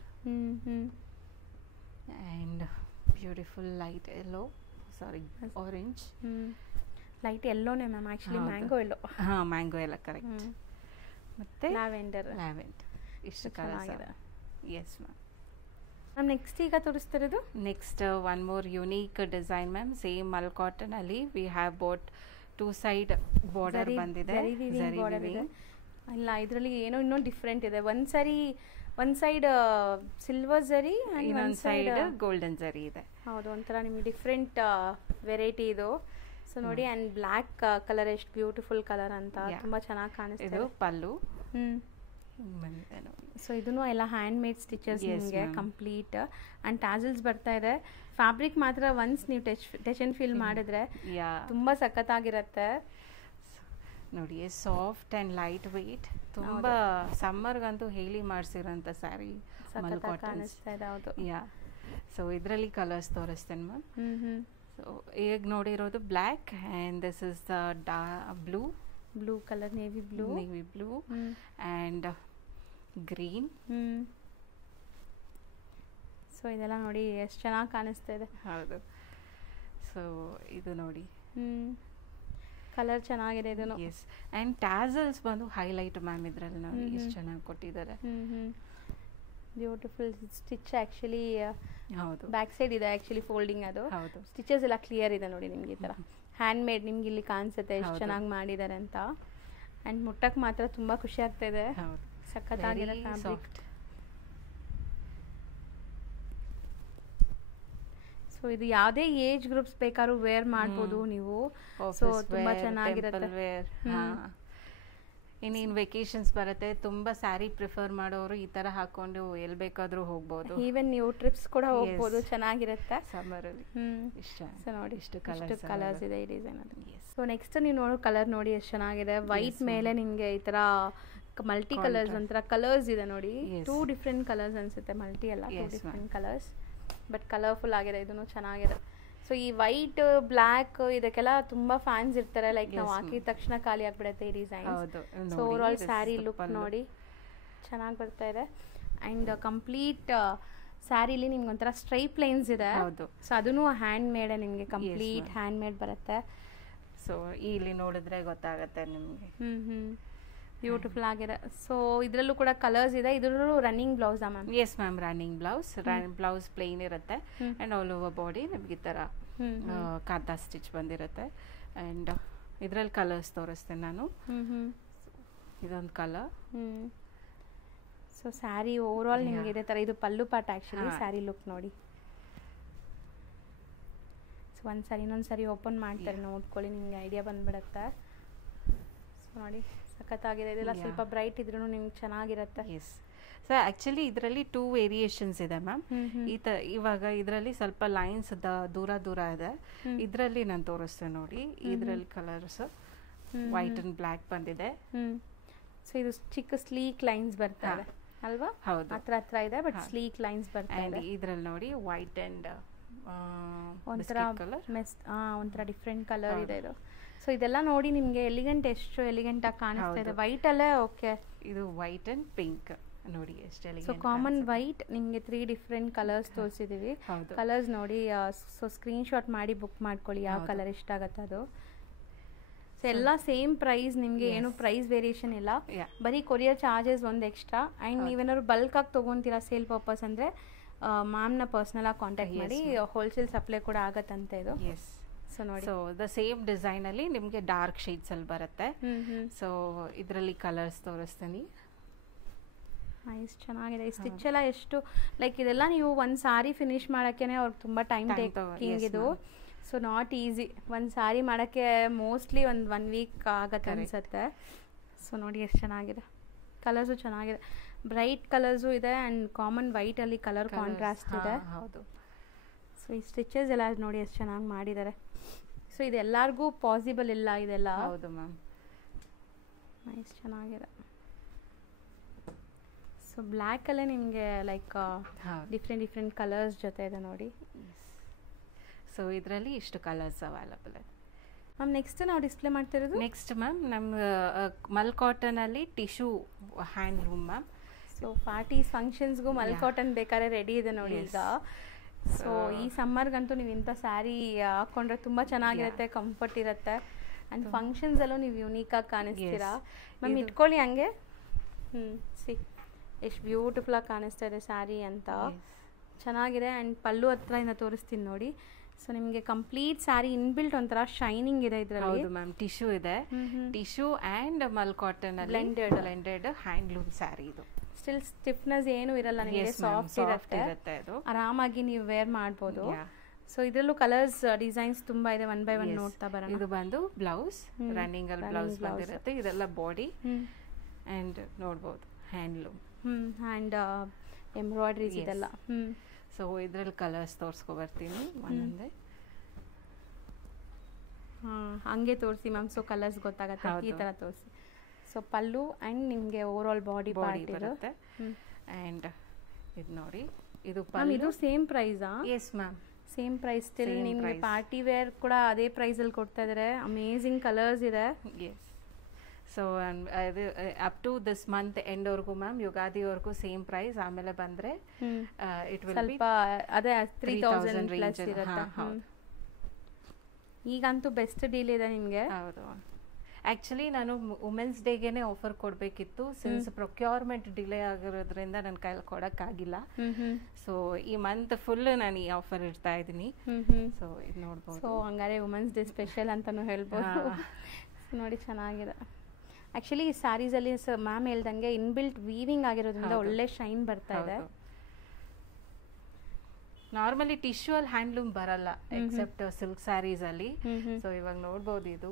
And beautiful light yellow, sorry orange. Light ಯೆಲ್ಲೋನೇ ಮ್ಯಾಮ್, ಆ್ಯಕ್ಚುಲಿ ಮ್ಯಾಂಗೋ ಯೆಲ್ಲೋ. ಹಾಂ, ಮ್ಯಾಂಗೋ ಎಲ್ಲ ಕರೆಕ್ಟ್. ಮತ್ತೆ ಲ್ಯಾವೆಂಡರ್ ಇಷ್ಟು ಕಲರ್ಸ್ ಇದೆ. Yes ma'am. ಮ್ಯಾಮ್ ನೆಕ್ಸ್ಟ್ ಈಗ ತೋರಿಸ್ತಿರೋದು next one more unique design ma'am. Same mul ಕಾಟನಲ್ಲಿ we have both two side border ಬಂದಿದೆ, ಜರಿ ಬಾರ್ಡರ್ ಇದೆ. ಇಲ್ಲ ಇದರಲ್ಲಿ ಏನೋ ಇನ್ನೊಂದು ಡಿಫ್ರೆಂಟ್ ಇದೆ. ಒಂದ್ ಸೈಡ್ ಸಿಲ್ವರ್ ಜರಿ ಇನ್ನೊಂದು ಸೈಡ್ ಗೋಲ್ಡನ್ ಜರಿ ಇದೆ. ಹೌದು, ಒಂಥರ ನಿಮ್ಗೆ ಡಿಫ್ರೆಂಟ್ ವೆರೈಟಿ ಇದು. ಸೊ ನೋಡಿ, ಅಂಡ್ ಬ್ಲ್ಯಾಕ್ ಕಲರ್ ಎಷ್ಟು ಬ್ಯೂಟಿಫುಲ್ ಕಲರ್ ಅಂತ, ತುಂಬಾ ಚೆನ್ನಾಗಿ ಕಾಣಿಸ್ತಿದೆ. ಇದು ಪಲ್ಲು. ಸೊ ಇದನ್ನು ಎಲ್ಲ ಹ್ಯಾಂಡ್ ಮೇಡ್ ಸ್ಟಿಚಸ್ ನಿಮಗೆ ಕಂಪ್ಲೀಟ್. ಅಂಡ್ ಟ್ಯಾಸಲ್ಸ್ ಬರ್ತಾ ಇದೆ. ಫ್ಯಾಬ್ರಿಕ್ ಮಾತ್ರ ಒನ್ಸ್ ನೀವು ಟಚ್ ಅಂಡ್ ಫೀಲ್ ಮಾಡಿದ್ರೆ ತುಂಬಾ ಸಖತ್ತಾಗಿರತ್ತೆ ನೋಡಿ. ಸಾಫ್ಟ್ ಅಂಡ್ ಲೈಟ್ ವೆಯ್ಟ್, ತುಂಬಾ ಸಮ್ಮರ್ಗಂತೂ ಹೇಳಿ ಮಾಡಿಸಿರೋಂಥ ಸ್ಯಾರಿ ಕಾಣಿಸ್ತಾ ಇದೆ. ಹೌದು, ಯಾ. ಸೊ ಇದರಲ್ಲಿ ಕಲರ್ಸ್ ತೋರಿಸ್ತೇನೆ ಮ್ಯಾಮ್. ಸೊ ಈಗ ನೋಡಿರೋದು black and this is blue colour, navy blue and green. So ಇದೆಲ್ಲ ನೋಡಿ ಎಷ್ಟು ಚೆನ್ನಾಗಿ ಕಾಣಿಸ್ತಾ ಇದೆ. ಹೌದು. ಸೊ ಇದು ನೋಡಿ, ಕಲರ್ ಚೆನ್ನಾಗಿದೆ ಇದನ್ನು. ಎಸ್, ಆ್ಯಂಡ್ ಟ್ಯಾಸಲ್ಸ್ ಬಂದು ಹೈಲೈಟ್ ಮ್ಯಾಮ್ ಇದರಲ್ಲಿ ನೋಡಿ ಎಷ್ಟು ಚೆನ್ನಾಗಿ ಕೊಟ್ಟಿದ್ದಾರೆ. Beautiful stitch actually. ಹೌದು, ಬ್ಯಾಕ್ ಸೈಡ್ ಇದೆ ಆ್ಯಕ್ಚುಲಿ ಫೋಲ್ಡಿಂಗ್. ಅದು ಹೌದು, ಸ್ಟಿಚಸ್ ಎಲ್ಲ ಕ್ಲಿಯರ್ ಇದೆ ನೋಡಿ ನಿಮ್ಗೆ. ಈ ಥರ ಹ್ಯಾಂಡ್ ಮೇಡ್ ನಿಮ್ಗೆ ಇಲ್ಲಿ ಕಾಣಿಸುತ್ತೆ ಎಷ್ಟು ಚೆನ್ನಾಗಿ ಮಾಡಿದ್ದಾರೆ ಅಂತ. ಆ್ಯಂಡ್ ಮುಟ್ಟಕ್ಕೆ ಮಾತ್ರ ತುಂಬ ಖುಷಿ ಆಗ್ತಾ ಇದೆ. ಸಖತ್ತಾಗಿದೆ ಫ್ಯಾಬ್ರಿಕ್. ಸೊ ಇದು ಯಾವುದೇ ಏಜ್ ಗ್ರೂಪ್ಸ್ ಬೇಕಾದ್ರೂ ವೇರ್ ಮಾಡ್ಬೋದು ನೀವು. ಸೊ ತುಂಬಾ ಚೆನ್ನಾಗಿರುತ್ತೆ. ಇನ್ನೇನು ವೆಕೇಶನ್ಸ್ ಬರುತ್ತೆ, ತುಂಬಾ ಸ್ಯಾರಿ ಪ್ರಿಫರ್ ಮಾಡೋರು ಈ ತರ ಹಾಕೊಂಡು ಎಲ್ಲಿ ಬೇಕಾದ್ರೂ ಹೋಗ್ಬೋದು. ಈವನ್ ನೀವು ಟ್ರಿಪ್ಸ್ ಕೂಡ ಹೋಗ್ಬೋದು, ಚೆನ್ನಾಗಿರುತ್ತೆ ಸಮ್ಮರ್ ಅಲ್ಲಿ. ಸೊ ನೋಡಿ ಇಷ್ಟು ಕಲರ್ಸ್ ಇದೆ ಈ ಡಿಸೈನ್ ಅದು. ಸೊ ನೆಕ್ಸ್ಟ್ ನೀವು ನೋಡೋ ಕಲರ್ ನೋಡಿ ಎಷ್ಟು ಚೆನ್ನಾಗಿದೆ. ವೈಟ್ ಮೇಲೆ ನಿಮ್ಗೆ ಈ ತರ ಮಲ್ಟಿ ಕಲರ್ಸ್ ಒಂಥರ ಕಲರ್ಸ್ ಇದೆ ನೋಡಿ. 2 ಡಿಫ್ರೆಂಟ್ ಕಲರ್ಸ್ ಅನ್ಸುತ್ತೆ, ಮಲ್ಟಿ ಅಲ್ಲ, 2 ಡಿಫ್ರೆಂಟ್ ಕಲರ್ಸ್, ಬಟ್ ಕಲರ್ಫುಲ್ ಆಗಿದೆ. ಇದನ್ನು ಚೆನ್ನಾಗಿದೆ. ಸೊ ಈ ವೈಟ್ ಬ್ಲ್ಯಾಕ್ ಇದಕ್ಕೆಲ್ಲ ತುಂಬಾ ಫ್ಯಾನ್ಸ್ ಇರ್ತಾರೆ. ಲೈಕ್ ನಾವು ಹಾಕಿದ ತಕ್ಷಣ ಖಾಲಿ ಆಗ್ಬಿಡುತ್ತೆ ಈ design. So over all sari look ನೋಡಿ ಚೆನ್ನಾಗಿ ಬರ್ತಾ ಇದೆ. ಅಂಡ್ ಕಂಪ್ಲೀಟ್ ಸ್ಯಾರಿಲಿ ನಿಮ್ಗೆ ಒಂಥರ ಸ್ಟ್ರೈಪ್ ಲೈನ್ಸ್ ಇದೆ. ಸೊ ಅದನ್ನು ಹ್ಯಾಂಡ್ ಮೇಡ್, ನಿಮ್ಗೆ ಕಂಪ್ಲೀಟ್ ಹ್ಯಾಂಡ್ ಮೇಡ್ ಬರುತ್ತೆ. ಸೊ ಇಲ್ಲಿ ನೋಡಿದ್ರೆ ಗೊತ್ತಾಗುತ್ತೆ ನಿಮ್ಗೆ. ಬ್ಯೂಟಿಫುಲ್ ಆಗಿದೆ. ಸೊ ಇದರಲ್ಲೂ ಕೂಡ ಕಲರ್ಸ್ ಇದೆ. ಇದರಲ್ಲೂ running blouse ma'am? Yes ma'am, running blouse plain ಇರುತ್ತೆ ಆ್ಯಂಡ್ ಆಲ್ ಓವರ್ ಬಾಡಿ ನಿಮ್ಗೆ ಈ ಥರ ಕಾಂತಾ ಸ್ಟಿಚ್ ಬಂದಿರುತ್ತೆ. ಆ್ಯಂಡ್ ಇದರಲ್ಲಿ ಕಲರ್ಸ್ ತೋರಿಸ್ತೇನೆ ನಾನು. ಇದೊಂದು colour. So sari over all ನಿಮ್ಗೆ ಇದೇ ಥರ. ಇದು ಪಲ್ಲು ಪಾರ್ಟ್ ಆ್ಯಕ್ಚುಲಿ. ಸ್ಯಾರಿ ಲುಕ್ ನೋಡಿ. ಸೊ ಒಂದ್ಸರಿ ಇನ್ನೊಂದ್ಸರಿ ಓಪನ್ ಮಾಡ್ತಾರೆ, ನೋಡ್ಕೊಳ್ಳಿ, ನಿಮ್ಗೆ ಐಡಿಯಾ ಬಂದ್ಬಿಡುತ್ತೆ. ಸೊ ನೋಡಿ ಸಖತ್ತಾಗಿದೆ. ಇದೆಲ್ಲ ಸ್ವಲ್ಪ ಬ್ರೈಟ್ ಇದ್ರೂ ನಿಮ್ಗೆ ಚೆನ್ನಾಗಿರುತ್ತೆ. ಎಸ್. ಸೊ ಆ್ಯಕ್ಚುಲಿ ಇದರಲ್ಲಿ 2 ವೇರಿಯೇಷನ್ಸ್ ಇದೆ ಮ್ಯಾಮ್. ಇವಾಗ ಇದರಲ್ಲಿ ಸ್ವಲ್ಪ ಲೈನ್ಸ್ ದೂರ ಇದೆ. ಇದರಲ್ಲಿ ನಾನು ತೋರಿಸ್ತೇನೆ ನೋಡಿ. ಇದರಲ್ಲಿ ಕಲರ್ಸ್ ವೈಟ್ ಅಂಡ್ ಬ್ಲ್ಯಾಕ್ ಬಂದಿದೆ. ಸೊ ಇದು ಚಿಕ್ಕ ಸ್ಲೀಕ್ ಲೈನ್ಸ್ ಬರ್ತಾ ಇದೆ ಅಲ್ವಾ? ಹೌದು, ಹತ್ರ ಇದೆ, ಬಟ್ ಸ್ಲೀಕ್ ಲೈನ್ಸ್ ಬರ್ತಾ ಇದೆ. ಇದರಲ್ಲಿ ನೋಡಿ ವೈಟ್ ಅಂಡ್ ಒಂಥರ ಡಿಫ್ರೆಂಟ್ ಕಲರ್ ಇದೆ ಇದು. ಸೊ ಇದೆಲ್ಲ ನೋಡಿ ನಿಮ್ಗೆ ಎಷ್ಟು ಎಲಿಗೆಂಟ್ ಆಗಿ ಕಾಣಿಸ್ತಾ ಇದೆ. ವೈಟ್ ಅಲ್ಲೇ ಓಕೆ. ಇದು ವೈಟ್ ಅಂಡ್ ಪಿಂಕ್ ನೋಡಿ ಎಷ್ಟು ಎಲಿಗೆಂಟ್. ಸೊ ಕಾಮನ್ ವೈಟ್ ನಿಮ್ಗೆ 3 ಡಿಫ್ರೆಂಟ್ ಕಲರ್ಸ್ ತೋರಿಸಿದೀವಿ. ಕಲರ್ಸ್ ನೋಡಿ. ಸೊ ಸ್ಕ್ರೀನ್ ಶಾಟ್ ಮಾಡಿ ಬುಕ್ ಮಾಡ್ಕೊಳ್ಳಿ ಯಾವ ಕಲರ್ ಇಷ್ಟ ಆಗುತ್ತೆ ಅದು. ಸೊ ಎಲ್ಲ ಸೇಮ್ ಪ್ರೈಸ್, ನಿಮ್ಗೆ ಏನು ಪ್ರೈಸ್ ವೇರಿಯೇಷನ್ ಇಲ್ಲ. ಬರೀ ಕೊರಿಯರ್ ಚಾರ್ಜಸ್ ಒಂದು ಎಕ್ಸ್ಟ್ರಾ. ಅಂಡ್ ನೀವೇನಾದ್ರು ಬಲ್ಕ್ ಆಗಿ ತಗೊಂತೀರಾ ಸೇಲ್ ಪರ್ಪಸ್ ಅಂದ್ರೆ ಮ್ಯಾಮ್ನ ಪರ್ಸನಲ್ ಆಗಿ ಕಾಂಟ್ಯಾಕ್ಟ್ ಮಾಡಿ. ಹೋಲ್ಸೇಲ್ ಸಪ್ಲೈ ಕೂಡ ಆಗತ್ತಂತೆ ಇದು. ಸೊ ನೋಡಿ, ಸೊ ದ ಸೇಮ್ ಡಿಸೈನ್ ಅಲ್ಲಿ ನಿಮ್ಗೆ ಡಾರ್ಕ್ ಶೇಡ್ಸ್ ಅಲ್ಲಿ ಬರುತ್ತೆ. ಸೊ ಇದರಲ್ಲಿ ಕಲರ್ಸ್ ತೋರಿಸ್ತೀನಿ. ನೈಸ್, ಚೆನ್ನಾಗಿದೆ. ಈ ಸ್ಟಿಚ್ ಎಲ್ಲ ಎಷ್ಟು ಲೈಕ್ ಇದೆಲ್ಲ ನೀವು ಒಂದು ಸಾರಿ ಫಿನಿಶ್ ಮಾಡೋಕ್ಕೆ ಅವ್ರಿಗೆ ತುಂಬ ಟೈಮ್ ಟೇಕಿಂಗ್ ಇದು. So not easy. ಒಂದು ಸಾರಿ ಮಾಡೋಕ್ಕೆ ಮೋಸ್ಟ್ಲಿ ಒಂದು 1 ವೀಕ್ ಆಗತ್ತೆ ಅನಿಸುತ್ತೆ. ಸೊ ನೋಡಿ ಎಷ್ಟು ಚೆನ್ನಾಗಿದೆ. ಕಲರ್ಸು ಚೆನ್ನಾಗಿದೆ, ಬ್ರೈಟ್ ಕಲರ್ಸು ಇದೆ ಆ್ಯಂಡ್ ಕಾಮನ್ ವೈಟಲ್ಲಿ ಕಲರ್ ಕಾಂಟ್ರಾಸ್ಟ್ ಇದೆ. ಹೌದು. ಸೊ ಈ ಸ್ಟಿಚಸ್ ಎಲ್ಲ ನೋಡಿ ಎಷ್ಟು ಚೆನ್ನಾಗಿ ಮಾಡಿದ್ದಾರೆ. ಸೊ ಇದು ಎಲ್ಲರಿಗೂ ಪಾಸಿಬಲ್ ಇಲ್ಲ ಇದೆಲ್ಲ. ಹೌದು ಮ್ಯಾಮ್. ನೈಸ್, ಚೆನ್ನಾಗಿದೆ. ಸೊ ಬ್ಲ್ಯಾಕಲ್ಲೇ ನಿಮಗೆ ಲೈಕ್ ಡಿಫ್ರೆಂಟ್ ಕಲರ್ಸ್ ಜೊತೆ ಇದೆ ನೋಡಿ. ಸೊ ಇದರಲ್ಲಿ ಇಷ್ಟು ಕಲರ್ಸ್ ಅವೈಲಬಲ್ ಇದೆ ಮ್ಯಾಮ್. ನೆಕ್ಸ್ಟ್ ನಾವು ಡಿಸ್ಪ್ಲೇ ಮಾಡ್ತಿರೋದು ನೆಕ್ಸ್ಟ್ ಮ್ಯಾಮ್ ನಮ್ಮ ಮಲ್ ಕಾಟನಲ್ಲಿ tissue handloom ma'am. So parties ಫಂಕ್ಷನ್ಸ್ಗೂ ಮಲ್ ಕಾಟನ್ ಬೇಕಾದ್ರೆ ರೆಡಿ ಇದೆ ನೋಡಿ ಈಗ. ಸೊ ಈ ಸಮ್ಮರ್ಗಂತೂ ನೀವು ಇಂಥ ಸ್ಯಾರಿ ಹಾಕೊಂಡ್ರೆ ತುಂಬ ಚೆನ್ನಾಗಿರುತ್ತೆ, ಕಂಫರ್ಟ್ ಇರುತ್ತೆ ಆ್ಯಂಡ್ ಫಂಕ್ಷನ್ಸಲ್ಲೂ ನೀವು ಯುನೀಕಾಗಿ ಕಾಣಿಸ್ತೀರಾ ಮ್ಯಾಮ್. ಇಟ್ಕೊಳ್ಳಿ ಹಂಗೆ. ಸಿ ಎಷ್ಟು ಬ್ಯೂಟಿಫುಲ್ಲಾಗಿ ಕಾಣಿಸ್ತಾ ಇದೆ ಸ್ಯಾರಿ ಅಂತ, ಚೆನ್ನಾಗಿದೆ. ಆ್ಯಂಡ್ ಪಲ್ಲು ಹತ್ರ ಇಂದ ತೋರಿಸ್ತೀನಿ ನೋಡಿ. ಸೊ ನಿಮಗೆ ಕಂಪ್ಲೀಟ್ ಸ್ಯಾರಿ ಇನ್ಬಿಲ್ಟ್ ಒಂಥರ ಶೈನಿಂಗ್ ಇದೆ ಇದರಲ್ಲಿ. ಹೌದು ಮ್ಯಾಮ್, ಟಿಶ್ಯೂ ಇದೆ. Tissue and mul cotton blended handloom saree ಇದು. ಸ್ಟಿಲ್ ಸ್ಟಿಫ್ನೆಸ್ ಏನು ಇರಲ್ಲ ನಿಮಗೆ, ಸಾಫ್ಟ್ ಇರುತ್ತೆ ಇದು. ಆರಾಮಾಗಿ ನೀವು ವೇರ್ ಮಾಡ್ಬೋದು. ಸೊ ಇದರಲ್ಲೂ ಕಲರ್ಸ್ ಡಿಸೈನ್ಸ್ ತುಂಬಾ ಇದೆ, ಒನ್ ಬೈ ಒನ್ ನೋಡ್ತಾ ಬರೋಣ. ಇದು ಬಂದು ಬ್ಲೌಸ್, ರನ್ನಿಂಗ್ ಅಲ್ಲಿ ಬ್ಲೌಸ್ ಬಂದಿರುತ್ತೆ. ಇದೆಲ್ಲ ಬಾಡಿ ಅಂಡ್ ನೋಡ್ಬೋದು ಹ್ಯಾಂಡ್ಲೂಮ್, ಹ್ಯಾಂಡ್ ಎಂಬ್ರಾಯ್ಡ್ರೀಸ್ ಇದೆಲ್ಲ. ಸೊ ಇದ್ರಲ್ಲಿ ಕಲರ್ಸ್ ತೋರಿಸ್ಕೊ ಬರ್ತೀನಿ ಒಂದೊಂದೇ. ಹಂಗೆ ತೋರಿಸಿ ಮ್ಯಾಮ್, ಸೊ ಕಲರ್ಸ್ ಗೊತ್ತಾಗತ್ತೆ. ಈ ತರ ತೋರಿಸಿ. ಸೊ ಪಲ್ಲು ಅಂಡ್ ನಿಮಗೆ ಓವರ್ ಆಲ್ ಬಾಡಿ ಬರುತ್ತೆ. ಅಂಡ್ ಇದು ನೋಡಿ, ಇದು ಇದು ಸೇಮ್ ಪ್ರೈಸಾ? Yes ma'am, same price. Still ನಿಮಗೆ ಪಾರ್ಟಿ ವೇರ್ ಕೂಡ ಅದೇ ಪ್ರೈಸಲ್ಲಿ ಕೊಡ್ತಾ ಇದ್ದಾರೆ. ಅಮೇಝಿಂಗ್ ಕಲರ್ಸ್ ಇದೆ. ಎಸ್. ಸೊ ಇದು ಅಪ್ ಟು ದಿಸ್ ಮಂತ್ ಎಂಡ್ವರೆಗೂ ಮ್ಯಾಮ್, ಯುಗಾದಿವರೆಗೂ ಸೇಮ್ ಪ್ರೈಸ್. ಆಮೇಲೆ ಬಂದರೆ ಇಟ್ ವಿಲ್ ಸ್ವಲ್ಪ ಅದೇ 3000 ಪ್ಲಸ್ ಇರುತ್ತೆ. ಈಗಂತೂ ಬೆಸ್ಟ್ ಡೀಲ್ ಇದೆ ನಿಮಗೆ. ಹೌದು, ಆ್ಯಕ್ಚುಲಿ ನಾನು ವುಮೆನ್ಸ್ ಡೇಗೇನೆ ಆಫರ್ ಕೊಡಬೇಕಿತ್ತು. ಸಿನ್ಸ್ ಪ್ರೊಕ್ಯೂರ್ಮೆಂಟ್ ಡಿಲೇ ಆಗಿರೋದ್ರಿಂದ ನನ್ನ ಕೈಲಿ ಕೊಡೋಕ್ಕಾಗಿಲ್ಲ. ಸೊ ಈ ಮಂತ್ ಫುಲ್ ನಾನು ಈ ಆಫರ್ ಇಡ್ತಾ ಇದ್ದೀನಿ. ಸೊ ಇದು ನೋಡ್ಬೋದು. ಸೊ ಹಂಗಾರೆ ವುಮೆನ್ಸ್ ಡೇ ಸ್ಪೆಷಲ್ ಅಂತಲೂ ಹೇಳ್ಬೋದು. ನೋಡಿ ಚೆನ್ನಾಗಿದೆ. ಆ್ಯಕ್ಚುಲಿ ಈ ಸ್ಯಾರೀಸಲ್ಲಿ ಮ್ಯಾಮ್ ಹೇಳ್ದಂಗೆ ಇನ್ಬಿಲ್ಟ್ ವೀವಿಂಗ್ ಆಗಿರೋದ್ರಿಂದ ಒಳ್ಳೆ ಶೈನ್ ಬರ್ತಾ ಇದೆ. ನಾರ್ಮಲಿ ಟಿಶ್ಯೂ ಅಲ್ಲಿ ಹ್ಯಾಂಡ್ಲೂಮ್ ಬರಲ್ಲ ಎಕ್ಸೆಪ್ಟ್ ಸಿಲ್ಕ್ ಸ್ಯಾರೀಸ್ ಅಲ್ಲಿ. ಸೊ ಇವಾಗ ನೋಡ್ಬೋದು, ಇದು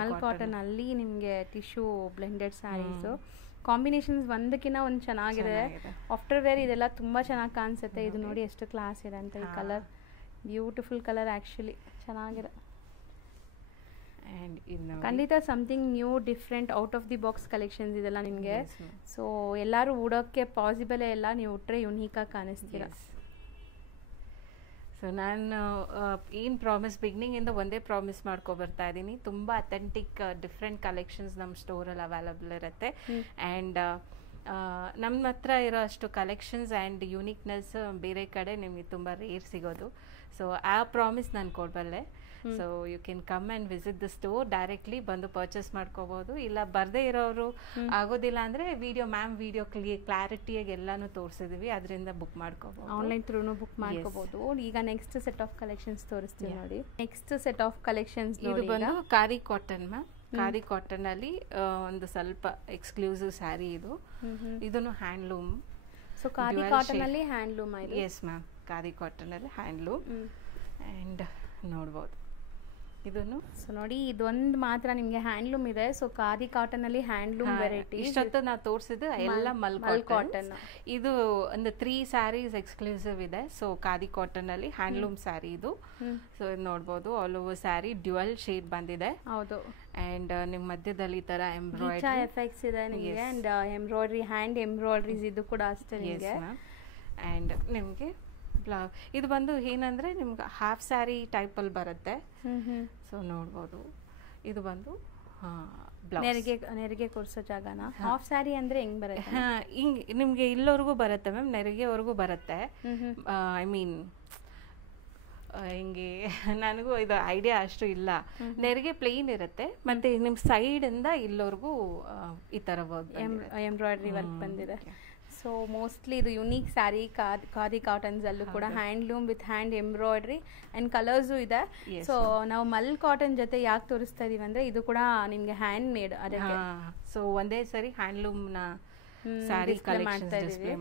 ಮಲ್ ಕಾಟನ್ ಅಲ್ಲಿ ನಿಮಗೆ ಟಿಶ್ಯೂ ಬ್ಲೆಂಡೆಡ್ ಸ್ಯಾರೀಸ್ ಕಾಂಬಿನೇಷನ್ಸ್ ಒಂದಕ್ಕಿಂತ ಒಂದು ಚೆನ್ನಾಗಿದೆ. ಆಫ್ಟರ್ ವೇರ್ ಇದೆಲ್ಲ ತುಂಬಾ ಚೆನ್ನಾಗಿ ಕಾಣಿಸುತ್ತೆ. ಇದು ನೋಡಿ ಎಷ್ಟು ಕ್ಲಾಸ್ ಇದೆ ಅಂತ. ಈ ಕಲರ್ ಬ್ಯೂಟಿಫುಲ್ ಕಲರ್, ಆ್ಯಕ್ಚುಲಿ ಚೆನ್ನಾಗಿದೆ. ಖಂಡಿತ something new, different, out of the box collections ಇದೆಲ್ಲ ನಿಮಗೆ. ಸೊ ಎಲ್ಲರೂ ಉಡೋಕ್ಕೆ ಪಾಸಿಬಲೇ ಇಲ್ಲ, ನೀವು ಉಟ್ರೆ ಯುನೀಕಾಗಿ ಕಾಣಿಸ್ತೀರ. ಸೊ ನಾನು ಏನು ಪ್ರಾಮಿಸ್ ಬಿಗಿನಿಂಗಿಂದ ಒಂದೇ ಪ್ರಾಮಿಸ್ ಮಾಡ್ಕೊ ಬರ್ತಾ ಇದ್ದೀನಿ. ತುಂಬ ಅಥೆಂಟಿಕ್ ಡಿಫ್ರೆಂಟ್ ಕಲೆಕ್ಷನ್ಸ್ ನಮ್ಮ ಸ್ಟೋರಲ್ಲಿ ಅವೈಲಬಲ್ ಇರುತ್ತೆ. ಆ್ಯಂಡ್ ನಮ್ಮ ಹತ್ರ ಇರೋ ಅಷ್ಟು ಕಲೆಕ್ಷನ್ಸ್ ಆ್ಯಂಡ್ ಯುನೀಕ್ನೆಸ್ ಬೇರೆ ಕಡೆ ನಿಮಗೆ ತುಂಬ ರೇರ್ ಸಿಗೋದು. ಸೊ ಆ ಪ್ರಾಮಿಸ್ ನಾನು ಕೊಡಬಲ್ಲೆ. So you can come and visit the store, directly ಬಂದು ಪರ್ಚೇಸ್ ಮಾಡ್ಕೋಬೋದು. ಇಲ್ಲ ಬರದೇ ಇರೋರು ಆಗೋದಿಲ್ಲ ಅಂದರೆ ಮ್ಯಾಮ್ ವಿಡಿಯೋ ಕ್ಲಾರಿಟಿಯಾಗಿ ಎಲ್ಲಾನು ತೋರಿಸಿದ್ವಿ, ಅದರಿಂದ ಬುಕ್ ಮಾಡ್ಕೋಬೋದು. ಆನ್ಲೈನ್ ಥ್ರೂನು ಬುಕ್ ಮಾಡ್ಕೋಬೋದು. ಈಗ ನೆಕ್ಸ್ಟ್ ಸೆಟ್ ಆಫ್ ಕಲೆಕ್ಷನ್ಸ್ ತೋರಿಸ್ತೀವಿ ನೋಡಿ. ನೆಕ್ಸ್ಟ್ ಸೆಟ್ ಆಫ್ ಕಲೆಕ್ಷನ್ಸ್ ಇದು ಬಂದು ಕಾರಿ ಕಾಟನ್ ಮ್ಯಾಮ್. ಕಾರಿ ಕಾಟನ್ ಅಲ್ಲಿ ಒಂದು ಸ್ವಲ್ಪ ಎಕ್ಸ್ಕ್ಲೂಸಿವ್ ಸ್ಯಾರಿ ಇದು. ಇದನ್ನು ಹ್ಯಾಂಡ್ಲೂಮ್. ಸೊ ಕಾರಿ ಕಾಟನ್ ಅಲ್ಲಿ ಹ್ಯಾಂಡ್ಲೂಮ್. ಎಸ್ ಮ್ಯಾಮ್, ಕಾರಿ ಕಾಟನ್ ಅಲ್ಲಿ ಹ್ಯಾಂಡ್ಲೂಮ್. ಆ್ಯಂಡ್ ನೋಡ್ಬೋದು ಇದನ್ನು. ಸೊ ನೋಡಿ, ಇದೊಂದು ಮಾತ್ರ ನಿಮಗೆ ಹ್ಯಾಂಡ್ಲೂಮ್ ಇದೆ. ಸೊ ಕಾದಿ ಕಾಟನ್ ಅಲ್ಲಿ ಹ್ಯಾಂಡ್ಲೂಮ್ ವೆರೈಟಿ. ಇಷ್ಟೊತ್ತು ನಾವು ತೋರಿಸಿದ್ದು ಎಲ್ಲ ಮಲ್ ಕಾಟನ್. ಇದು ಒಂದು 3 ಸ್ಯಾರೀಸ್ ಎಕ್ಸ್ಕ್ಲೂಸಿವ್ ಇದೆ. ಸೊ ಕಾದಿ ಕಾಟನ್ ಅಲ್ಲಿ ಹ್ಯಾಂಡ್ಲೂಮ್ ಸ್ಯಾರಿ ಇದು. ಸೊ ಇದು ನೋಡ್ಬೋದು, all over sari dual shade ಬಂದಿದೆ. ಹೌದು. ಅಂಡ್ ನಿಮ್ಮ ಮಧ್ಯದಲ್ಲಿ ಈ ತರ ಎಂಬ್ರಾಯ್ಡ್ರಿ ಎಫೆಕ್ಟ್ಸ್ ಇದೆ ನಿಮಗೆ. ಅಂಡ್ ಎಂಬ್ರಾಯ್ಡ್ರಿ, ಹ್ಯಾಂಡ್ ಎಂಬ್ರಾಯ್ಡ್ರೀಸ್ ಇದು ಕೂಡ ಅಷ್ಟೇ ನಿಮಗೆ. ಅಂಡ್ ನಿಮಗೆ ಇದು ಬಂದು ಏನಂದ್ರೆ ನಿಮ್ಗೆ ಹಾಫ್ ಸ್ಯಾರಿ ಟೈಪ್ ಅಲ್ಲಿ ಬರುತ್ತೆ. ಸೊ ನೋಡ್ಬೋದು, ಇದು ಬಂದು ನೆರಿಗೆ ಕೊರ್ಸೋ ಜಾಗನ. ಹಾಫ್ ಸ್ಯಾರಿ ಅಂದ್ರೆ ಹೆಂಗ್ ಬರುತ್ತೆ? ಹಿಂಗ್ ನಿಮ್ಗೆ ಇಲ್ಲವರೆಗೂ ಬರುತ್ತೆ ಮ್ಯಾಮ್, ನೆರಿಗೆವರೆಗೂ ಬರುತ್ತೆ. ಐ ಮೀನ್ ಹಿಂಗೆ ನನಗೂ ಇದು ಐಡಿಯಾ ಅಷ್ಟು ಇಲ್ಲ. ನೆರಿಗೆ ಪ್ಲೇನ್ ಇರುತ್ತೆ, ಮತ್ತೆ ನಿಮ್ ಸೈಡ್ ಇಂದ ಇಲ್ಲವರೆಗೂ ಈ ತರ ವರ್ಕ್ ಎಂಬ್ರಾಯ್ಡ್ರಿ ವರ್ಕ್ ಬಂದಿದೆ. ಸೊ ಮೋಸ್ಟ್ಲಿ ಇದು ಯುನೀಕ್ ಸ್ಯಾರಿ. ಖಾದಿ ಕಾಟನ್ಸ್ ಅಲ್ಲೂ ಕೂಡ handloom with hand embroidery and colours ಇದೆ. ಸೊ ನಾವು ಮಲ್ ಕಾಟನ್ ಜೊತೆ ಯಾಕೆ ತೋರಿಸ್ತಾ ಇದೀವಿ ಅಂದ್ರೆ ಇದು ಕೂಡ ನಿಮ್ಗೆ ಹ್ಯಾಂಡ್ ಮೇಡ್. ಅದಕ್ಕೆ ಸೊ ಒಂದೇ ಸರಿ ಹ್ಯಾಂಡ್ಲೂಮ್ ನ ಸ್ಯಾರಿ ಮಾಡ್ತಾ ಇದೀವಿ.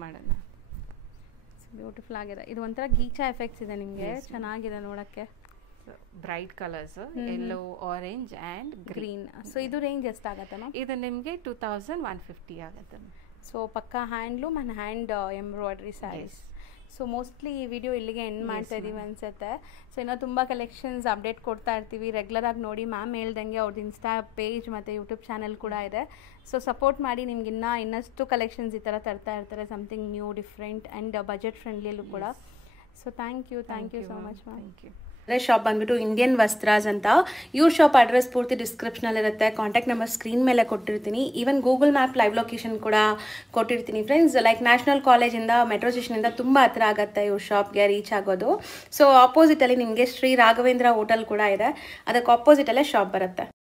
ಬ್ಯೂಟಿಫುಲ್ ಆಗಿದೆ. ಇದು ಒಂಥರ ಗೀಚಾ ಎಫೆಕ್ಟ್ಸ್ ಇದೆ ನಿಮ್ಗೆ, ಚೆನ್ನಾಗಿದೆ ನೋಡಕ್ಕೆ. Bright colours, yellow, orange and green. So ಇದು ರೇಂಜ್ ಎಷ್ಟಾಗತ್ತೆ ಮ್ಯಾಮ್? ಇದು ನಿಮಗೆ 2150 ಆಗುತ್ತೆ. ಸೊ ಪಕ್ಕ handloom and hand embroidery sarees. So mostly ಈ ವಿಡಿಯೋ ಇಲ್ಲಿಗೆ ಎಂಡ್ ಮಾಡ್ತಾ ಇದ್ದೀವಿ ಅನ್ಸುತ್ತೆ. ಸೊ ಇನ್ನೂ ತುಂಬ ಕಲೆಕ್ಷನ್ಸ್ ಅಪ್ಡೇಟ್ ಕೊಡ್ತಾ ಇರ್ತೀವಿ. ರೆಗ್ಯುಲರ್ ಆಗಿ ನೋಡಿ. ಮ್ಯಾಮ್ ಹೇಳ್ದಂಗೆ ಅವ್ರದ್ದು ಇನ್ಸ್ಟಾ ಪೇಜ್ ಮತ್ತು ಯೂಟ್ಯೂಬ್ ಚಾನಲ್ ಕೂಡ ಇದೆ. ಸೊ ಸಪೋರ್ಟ್ ಮಾಡಿ. ನಿಮ್ಗೆ ಇನ್ನಷ್ಟು ಕಲೆಕ್ಷನ್ಸ್ ಈ ಥರ ತರ್ತಾ ಇರ್ತಾರೆ, something new, different and budget ಫ್ರೆಂಡ್ಲಿಯಲ್ಲೂ ಕೂಡ. So thank you so much ma'am. Thank you. Shop ಬಂದ್ಬಿಟ್ಟು ಇಂಡಿಯನ್ ವಸ್ತ್ರಾಸ್ ಅಂತ. ಇವ್ರ ಶಾಪ್ ಅಡ್ರೆಸ್ ಪೂರ್ತಿ ಡಿಸ್ಕ್ರಿಪ್ಷನಲ್ಲಿ ಇರುತ್ತೆ. ಕಾಂಟ್ಯಾಕ್ಟ್ ನಂಬರ್ ಸ್ಕ್ರೀನ್ ಮೇಲೆ ಕೊಟ್ಟಿರ್ತೀನಿ. Even Google map live location ಕೂಡ ಕೊಟ್ಟಿರ್ತೀನಿ ಫ್ರೆಂಡ್ಸ್. ಲೈಕ್ ನ್ಯಾಷನಲ್ ಕಾಲೇಜಿಂದ, ಮೆಟ್ರೋ ಸ್ಟೇಷನಿಂದ ತುಂಬ ಹತ್ರ ಆಗುತ್ತೆ ಇವ್ರ ಶಾಪ್ಗೆ ರೀಚ್ ಆಗೋದು. ಸೊ ಆಪೋಸಿಟಲ್ಲಿ ನಿಮಗೆ ಶ್ರೀ ರಾಘವೇಂದ್ರ ಹೋಟೆಲ್ ಕೂಡ ಇದೆ. ಅದಕ್ಕೆ ಆಪೋಸಿಟಲ್ಲೇ ಶಾಪ್ ಬರುತ್ತೆ.